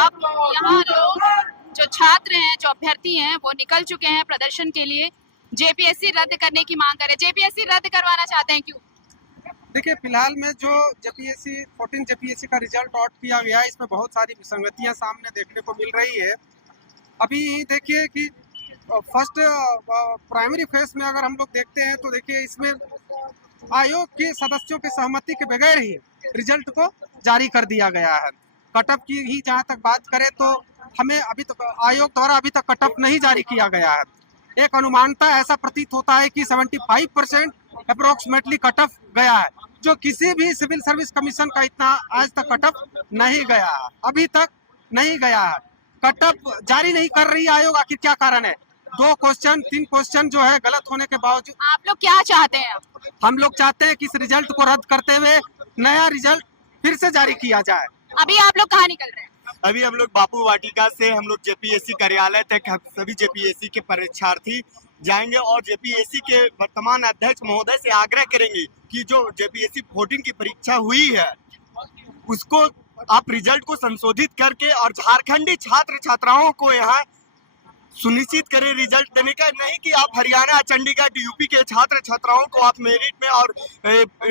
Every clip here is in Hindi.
अब यहाँ लोग जो छात्र हैं, जो अभ्यर्थी हैं, वो निकल चुके हैं प्रदर्शन के लिए। जेपीएससी रद्द करने की मांग कर रहे हैं। जेपीएससी रद्द करवाना चाहते हैं, क्यों? देखिए, फिलहाल में जो जेपीएससी 14 जेपीएससी का रिजल्ट आउट किया गया है, इसमें बहुत सारी विसंगतियां सामने देखने को मिल रही है। अभी देखिए कि फर्स्ट प्राइमरी फेज में अगर हम लोग देखते हैं तो देखिए इसमें आयोग के सदस्यों के सहमति के बगैर ही रिजल्ट को जारी कर दिया गया है। कटअप की ही जहां तक बात करें तो हमें अभी तक आयोग द्वारा अभी तक कटअप नहीं जारी किया गया है। एक अनुमानता ऐसा प्रतीत होता है कि 75% अप्रोक्सीमेटली कटअप गया है, जो किसी भी सिविल सर्विस कमीशन का इतना आज तक कटअप नहीं गया है, अभी तक नहीं गया है। कटअप जारी नहीं कर रही आयोग, आखिर क्या कारण है? 2 क्वेश्चन 3 क्वेश्चन जो है गलत होने के बावजूद आप लोग क्या चाहते हैं? हम लोग चाहते हैं कि इस रिजल्ट को रद्द करते हुए नया रिजल्ट फिर से जारी किया जाए। अभी आप लोग कहाँ निकल रहे हैं? अभी हम लोग बापू वाटिका से हम लोग जेपीएससी कार्यालय तक सभी जेपीएससी के परीक्षार्थी जाएंगे और जेपीएससी के वर्तमान अध्यक्ष महोदय से आग्रह करेंगे कि जो जेपीएससी 14 की परीक्षा हुई है उसको आप रिजल्ट को संशोधित करके और झारखंडी छात्र छात्राओं को यहाँ सुनिश्चित करें रिजल्ट देने का। नहीं कि आप हरियाणा, चंडीगढ़, यूपी के छात्र छात्राओं को आप मेरिट में और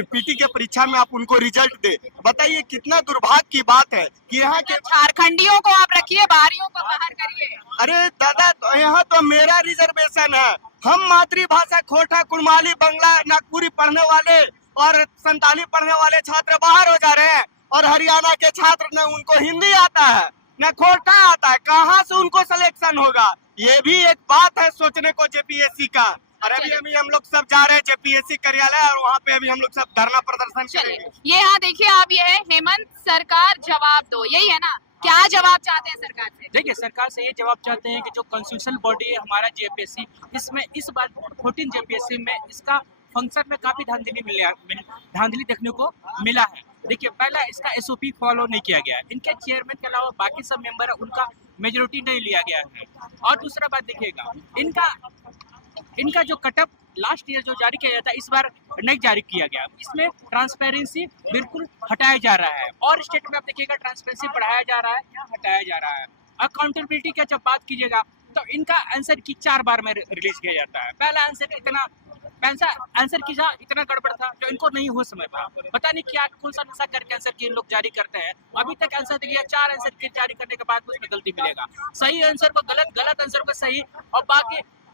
पीटी के परीक्षा में आप उनको रिजल्ट दे। बताइए कितना दुर्भाग्य की बात है कि यहाँ के झारखंडियों को आप रखिए, बाहरियों को बाहर करिए। अरे दादा, तो यहाँ तो मेरा रिजर्वेशन है। हम मातृभाषा खोटा, कुड़माली, बंगला, नागपुरी पढ़ने वाले और संताली पढ़ने वाले छात्र बाहर हो जा रहे हैं और हरियाणा के छात्र न उनको हिंदी आता है न खोटा आता है। कहाँ से उनको सिलेक्शन होगा? ये भी एक बात है सोचने को जेपीएससी का। और अभी हम लोग सब जा रहे हैं जेपीएससी कार्यालय और वहाँ पे अभी हम लोग सब धरना प्रदर्शन करेंगे। ये यहाँ देखिए आप, ये है हेमंत सरकार जवाब दो, यही है ना? क्या जवाब चाहते हैं सरकार से? देखिए, सरकार से ये जवाब चाहते हैं कि जो कॉन्स्टिट्यूशनल बॉडी है हमारा जेपीएससी, इसमें इस बार 14 जेपीएससी में इसका फंक्शन में काफी धांधली देखने को मिला है। देखिए, पहला इसका एसओपी फॉलो नहीं किया गया है। इनके चेयरमैन के अलावा बाकी सब मेंबर है उनका मेजोरिटी नहीं लिया गया है। और दूसरा बात देखिएगा, इनका जो कटअप लास्ट ईयर जो जारी किया जाता है इस बार नहीं जारी किया गया। इसमें ट्रांसपेरेंसी बिल्कुल हटाया जा रहा है और स्टेट में आप देखिएगा ट्रांसपेरेंसी बढ़ाया जा रहा है या हटाया जा रहा है। अकाउंटेबिलिटी की जब बात कीजिएगा तो इनका आंसर की 4 बार में रिलीज किया जाता है। पहला आंसर की इतना गड़बड़ था जो इनको नहीं हो समय पा, पता नहीं क्या कौन सा नशा करके आंसर की लोग जारी करते हैं। अभी तक आंसर दिया 4 आंसर के जारी करने के बाद उसमें गलती मिलेगा। सही आंसर को गलत, गलत आंसर को सही, और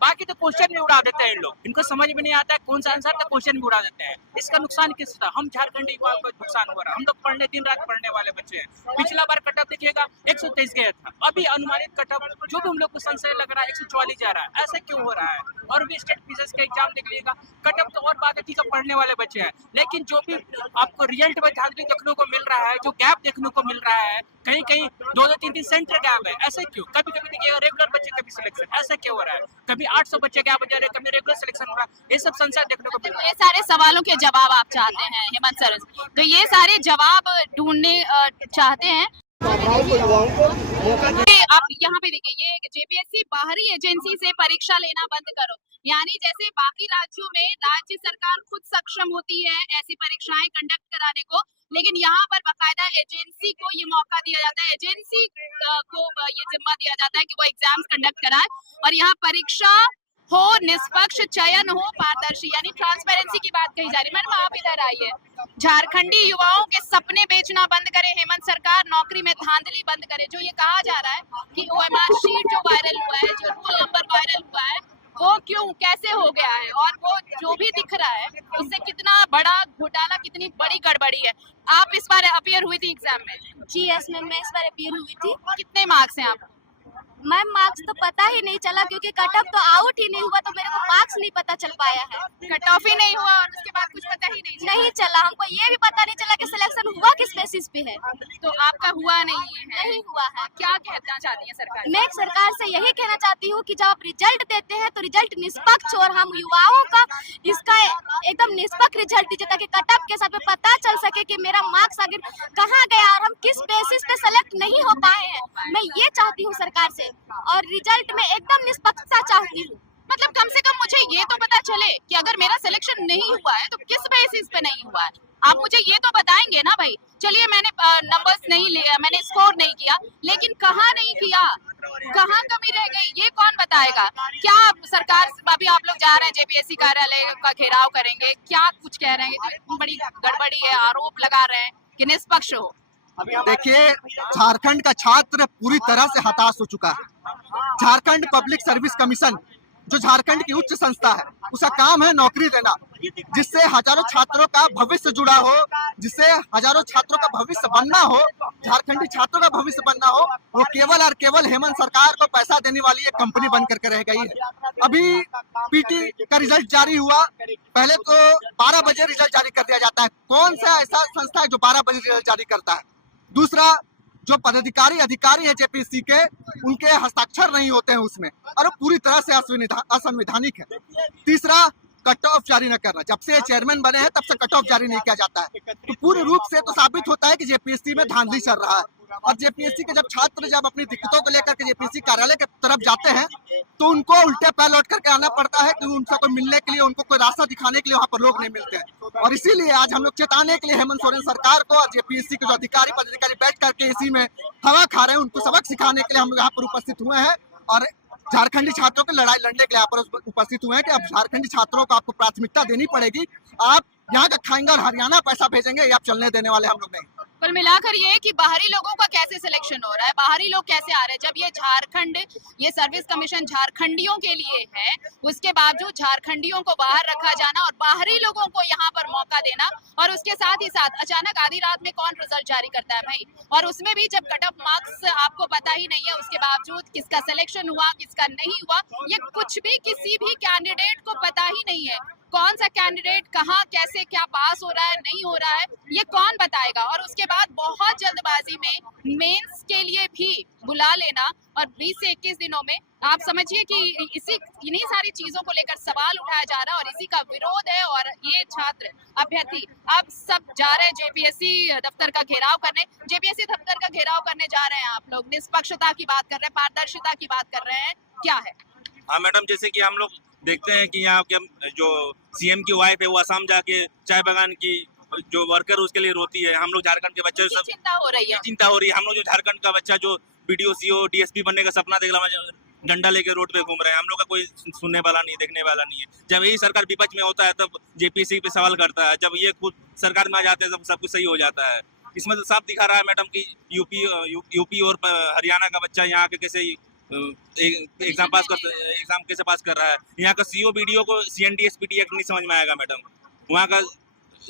बाकी तो क्वेश्चन भी उड़ा देते हैं इन लोग। इनको समझ में नहीं आता है कौन सा आंसर का क्वेश्चन भी उड़ा देते हैं। इसका नुकसान किसका? हम झारखंडी युवाओं को नुकसान हो रहा है। हम लोग दिन रात पढ़ने वाले बच्चे हैं। पिछला बार कटअप देखिएगा 123 गया था, अभी अनुमानित कटअप जो भी हम लोग को संशय लग रहा है 144 जा रहा है। ऐसा क्यों हो रहा है? और भी स्टेट पीसेस का एग्जाम देख लीजिएगा, कटअप तो और बात है, ठीक है पढ़ने वाले बच्चे हैं, लेकिन जो भी आपको रिजल्ट में धांधली देखने को मिल रहा है, जो गैप देखने को मिल रहा है, कहीं कहीं 2-3 सेंटर गैप है। ऐसे क्यों? कभी देखिएगा रेगुलर बच्चे कभी सिलेक्शन, ऐसा क्यों हो रहा है? कभी 800 बच्चे गैप हो जा रहे हैं, कभी रेगुलर सिलेक्शन हो रहा है। ये सब संशय देखने को मिल रहा है। ये सारे सवालों के जवाब आप चाहते हैं हेमंत सर, तो ये सारे जवाब ढूंढने चाहते हैं। आप यहाँ पे देखिए, ये जेपीएससी बाहरी एजेंसी से परीक्षा लेना बंद करो, यानी जैसे बाकी राज्यों में राज्य सरकार खुद सक्षम होती है ऐसी परीक्षाएं कंडक्ट कराने को, लेकिन यहाँ पर बाकायदा एजेंसी को ये मौका दिया जाता है, एजेंसी को ये जिम्मा दिया जाता है कि वो एग्जाम्स कंडक्ट कराए और यहाँ परीक्षा हो निष्पक्ष, चयन हो पारदर्शी, यानी ट्रांसपेरेंसी की बात कही जा रही है। मैडम आप इधर आइए। झारखंडी युवाओं के सपने बेचना बंद करे हेमंत सरकार, नौकरी में धांधली बंद करे। जो ये कहा जा रहा है कि ओएमआर शीट जो वायरल हुआ है, जो रोल नंबर वायरल हुआ है, वो क्यों, कैसे हो गया है, और वो जो भी दिख रहा है उससे कितना बड़ा घोटाला, कितनी बड़ी गड़बड़ी है। आप इस बार अपियर हुई थी एग्जाम में? जी यस मैम, मैं इस बार अपियर हुई थी। कितने मार्क्स हैं आप? मैम मार्क्स तो पता ही नहीं चला क्योंकि कटअप तो आउट ही नहीं हुआ, तो मेरे को मार्क्स नहीं पता चल पाया है। कट ऑफ ही नहीं हुआ और उसके बाद कुछ पता ही नहीं चला। हमको ये भी पता नहीं चला कि सिलेक्शन हुआ किस बेसिस पे है। तो आपका हुआ नहीं हुआ है। क्या कहना चाहती है सरकार? मैं सरकार से यही कहना चाहती हूँ कि जब आप रिजल्ट देते हैं तो रिजल्ट निष्पक्ष, और हम युवाओं का इसका एकदम निष्पक्ष रिजल्ट दीजिए ताकि कटअप के साथ में पता चल सके कि मेरा मार्क्स आगे कहाँ गया और हम किस बेसिस पे सेलेक्ट नहीं हो पाए हैं। मैं ये चाहती हूँ सरकार से, और रिजल्ट में एकदम निष्पक्षता चाहती हूँ। मतलब कम से कम मुझे ये तो पता चले कि अगर मेरा सिलेक्शन नहीं हुआ है तो किस बेसिस पे नहीं हुआ है। आप मुझे ये तो बताएंगे ना भाई। चलिए मैंने नंबर्स नहीं लिया, मैंने स्कोर नहीं किया, लेकिन कहाँ नहीं किया, कहाँ कमी रह गई, ये कौन बताएगा? क्या सरकार, अभी आप लोग जा रहे हैं जेपीएससी कार्यालय का घेराव करेंगे, क्या कुछ कह रहे हैं? बड़ी गड़बड़ी है, आरोप लगा रहे हैं कि निष्पक्ष हो। देखिए, झारखंड का छात्र पूरी तरह से हताश हो चुका है। झारखंड पब्लिक सर्विस कमीशन जो झारखंड की उच्च संस्था है, उसका काम है नौकरी देना, जिससे हजारों छात्रों का भविष्य जुड़ा हो, जिससे हजारों छात्रों का भविष्य बनना हो, झारखंडी छात्रों का भविष्य बनना हो, वो केवल और केवल हेमंत सरकार को पैसा देने वाली एक कंपनी बन करके रह गई है। अभी पीटी का रिजल्ट जारी हुआ, पहले तो 12 बजे रिजल्ट जारी कर दिया जाता है। कौन सा ऐसा संस्था है जो 12 बजे रिजल्ट जारी करता है? दूसरा, जो पदाधिकारी अधिकारी है जेपीएससी के, उनके हस्ताक्षर नहीं होते हैं उसमें, और वो पूरी तरह से असंवैधानिक है। तीसरा, कट ऑफ जारी न करना। जब से चेयरमैन बने हैं तब से कट ऑफ जारी नहीं किया जाता है, तो पूर्ण रूप से तो साबित होता है कि जेपीएससी में धांधली चल रहा है। और जेपीएससी के जब छात्र जब अपनी दिक्कतों को लेकर के जेपीएससी कार्यालय की तरफ जाते हैं, तो उनको उल्टे पैर लौट करके आना पड़ता है कि उनसे कोई मिलने के लिए, उनको कोई रास्ता दिखाने के लिए वहाँ पर लोग नहीं मिलते हैं। और इसीलिए आज हम लोग चेताने के लिए हेमंत सोरेन सरकार को और जेपीएससी के जो अधिकारी पदाधिकारी बैठ करके इसी में हवा खा रहे हैं, उनको सबक सिखाने के लिए हम लोग यहाँ पर उपस्थित हुए हैं और झारखंडी छात्रों की लड़ाई लड़ने के लिए यहाँ पर उपस्थित हुए हैं कि अब झारखंडी छात्रों को आपको प्राथमिकता देनी पड़ेगी। आप यहाँ का खाएंगे और हरियाणा पैसा भेजेंगे, ये आप चलने देने वाले हम लोग नहीं। कुल मिलाकर ये कि बाहरी लोगों का कैसे सिलेक्शन हो रहा है, बाहरी लोग कैसे आ रहे हैं, जब ये झारखंड, ये सर्विस कमीशन झारखंडियों के लिए है, उसके बावजूद झारखंडियों को बाहर रखा जाना और बाहरी लोगों को यहाँ पर मौका देना, और उसके साथ ही साथ अचानक आधी रात में कौन रिजल्ट जारी करता है भाई, और उसमें भी जब कट ऑफ मार्क्स आपको पता ही नहीं है, उसके बावजूद किसका सिलेक्शन हुआ किसका नहीं हुआ, ये कुछ भी किसी भी कैंडिडेट को पता ही नहीं है। कौन सा कैंडिडेट कहाँ कैसे क्या पास हो रहा है नहीं हो रहा है, ये कौन बताएगा? और उसके बाद बहुत जल्दबाजी में मेंस के लिए भी बुला लेना, और 20 से 21 दिनों में आप समझिए कि इन्हीं सारी चीजों को लेकर सवाल उठाया जा रहा है और इसी का विरोध है। और ये छात्र अभ्यर्थी अब सब जा रहे हैं जेपीएससी दफ्तर का घेराव करने। जेपीएससी दफ्तर का घेराव करने जा रहे हैं आप लोग, निष्पक्षता की बात कर रहे हैं, पारदर्शिता की बात कर रहे हैं, क्या है? हाँ मैडम, जैसे कि हम लोग देखते हैं कि यहाँ के जो सीएम की वाइफ है वो असम जाके चाय बागान की जो वर्कर उसके लिए रोती है। हम लोग झारखंड के बच्चे सब चिंता हो रही है, चिंता हो रही है। हम लोग जो झारखंड का बच्चा जो बीडीओ सीओ डीएसपी बनने का सपना देख रहा है, डंडा लेके रोड पे घूम रहे हैं, हम लोग का कोई सुनने वाला नहीं, देखने वाला नहीं है। जब यही सरकार विपक्ष में होता है तब जेपीएससी पे सवाल करता है, जब ये खुद सरकार में आ जाते हैं तब सब कुछ सही हो जाता है। इसमें तो साफ दिखा रहा है मैडम की यूपी और हरियाणा का बच्चा यहाँ के कैसे एग्जाम कैसे पास कर रहा है। यहाँ का सीओ बीडीओ को सीएनडीएसपीटी एक्ट नहीं समझ में आएगा मैडम। वहाँ का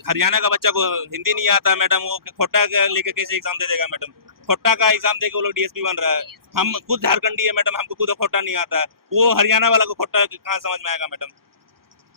हरियाणा का बच्चा को हिंदी नहीं आता है मैडम, वो खोटा लेके कैसे एग्जाम दे देगा मैडम? खोटा का एग्जाम देके वो लोग डीएसपी बन रहा है। हम खुद झारखंडी है मैडम, हमको खुद खोटा नहीं आता है, वो हरियाणा वाला को खोटा कहाँ समझ में आएगा मैडम?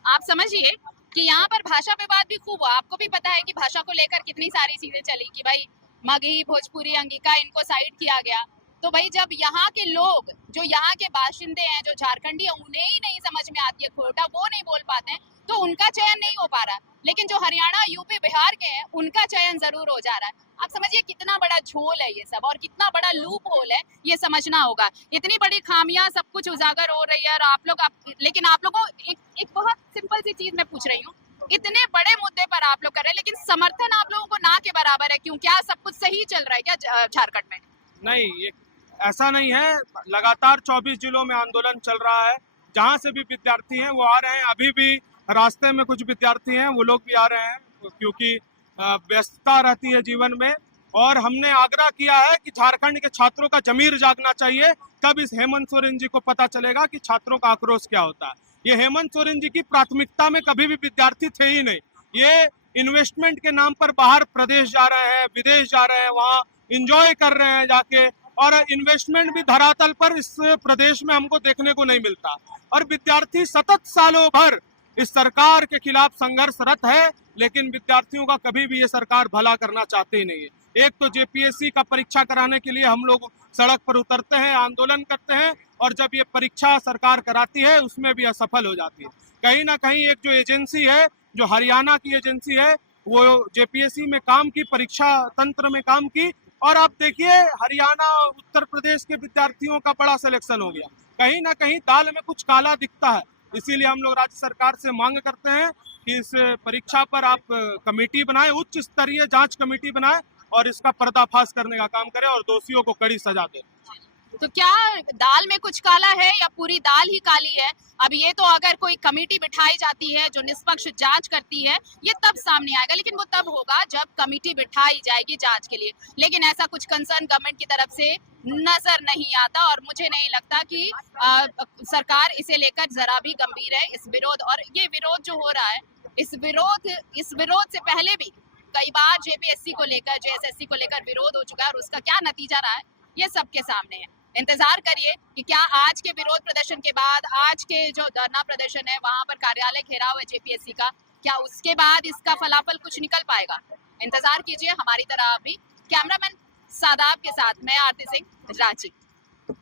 आप समझिए कि यहाँ पर भाषा विवाद भी खूब हुआ। आपको भी पता है कि भाषा को लेकर कितनी सारी चीजें चली कि भाई मगही, भोजपुरी, अंगिका, इनको साइड किया गया। तो भाई जब यहाँ के लोग, जो यहाँ के बाशिंदे हैं, जो झारखंडी है, उन्हें ही नहीं समझ में आती है खोटा, वो नहीं बोल पाते हैं, तो उनका चयन नहीं हो पा रहा। लेकिन जो हरियाणा, यूपी, बिहार के हैं, उनका चयन जरूर हो जा रहा है। आप समझिए कितना बड़ा झोल है ये सब, और कितना बड़ा लूप होल है, ये समझना होगा। इतनी बड़ी खामियां, सब कुछ उजागर हो रही है, और आप लोग लेकिन आप लोगों को एक बहुत सिंपल सी चीज मैं पूछ रही हूँ, इतने बड़े मुद्दे पर आप लोग कर रहे हैं, लेकिन समर्थन आप लोगों को ना के बराबर है। क्यों? क्या सब कुछ सही चल रहा है क्या झारखंड में? नहीं, ऐसा नहीं है। लगातार 24 जिलों में आंदोलन चल रहा है, जहां से भी विद्यार्थी हैं वो आ रहे हैं। अभी भी रास्ते में कुछ विद्यार्थी हैं, वो लोग भी आ रहे हैं, क्योंकि व्यस्तता रहती है जीवन में। और हमने आग्रह किया है कि झारखंड के छात्रों का जमीर जागना चाहिए, तब इस हेमंत सोरेन जी को पता चलेगा कि छात्रों का आक्रोश क्या होता है। ये हेमंत सोरेन जी की प्राथमिकता में कभी भी विद्यार्थी थे ही नहीं। ये इन्वेस्टमेंट के नाम पर बाहर प्रदेश जा रहे हैं, विदेश जा रहे हैं, वहाँ इंजॉय कर रहे हैं जाके, और इन्वेस्टमेंट भी धरातल पर इस प्रदेश में हमको देखने को नहीं मिलता। और विद्यार्थी सतत सालों भर इस सरकार के खिलाफ संघर्षरत है, लेकिन विद्यार्थियों का कभी भी ये सरकार भला करना चाहते ही नहीं है। एक तो जेपीएससी का परीक्षा कराने के लिए हम लोग सड़क पर उतरते हैं, आंदोलन करते हैं, और जब ये परीक्षा सरकार कराती है उसमें भी असफल हो जाती है। कहीं ना कहीं एक जो एजेंसी है, जो हरियाणा की एजेंसी है, वो जेपीएससी में काम की, परीक्षा तंत्र में काम की, और आप देखिए हरियाणा, उत्तर प्रदेश के विद्यार्थियों का बड़ा सिलेक्शन हो गया। कहीं ना कहीं दाल में कुछ काला दिखता है। इसीलिए हम लोग राज्य सरकार से मांग करते हैं कि इस परीक्षा पर आप कमेटी बनाएं, उच्च स्तरीय जांच कमेटी बनाएं और इसका पर्दाफाश करने का काम करें और दोषियों को कड़ी सजा दें। तो क्या दाल में कुछ काला है या पूरी दाल ही काली है? अब ये तो अगर कोई कमेटी बिठाई जाती है जो निष्पक्ष जांच करती है, ये तब सामने आएगा, लेकिन वो तब होगा जब कमेटी बिठाई जाएगी जांच के लिए। लेकिन ऐसा कुछ कंसर्न गवर्नमेंट की तरफ से नजर नहीं आता और मुझे नहीं लगता कि सरकार इसे लेकर जरा भी गंभीर है। इस विरोध, और ये विरोध जो हो रहा है, इस विरोध से पहले भी कई बार जेपीएससी को लेकर, जेएसएससी को लेकर विरोध हो चुका है और उसका क्या नतीजा रहा है ये सबके सामने है। इंतजार करिए कि क्या आज के विरोध प्रदर्शन के बाद, आज के जो धरना प्रदर्शन है वहां पर कार्यालय घेराव है जेपीएससी का, क्या उसके बाद इसका फलाफल कुछ निकल पाएगा? इंतजार कीजिए हमारी तरह आप भी। कैमरामैन सादाब के साथ मैं आरती सिंह, रांची।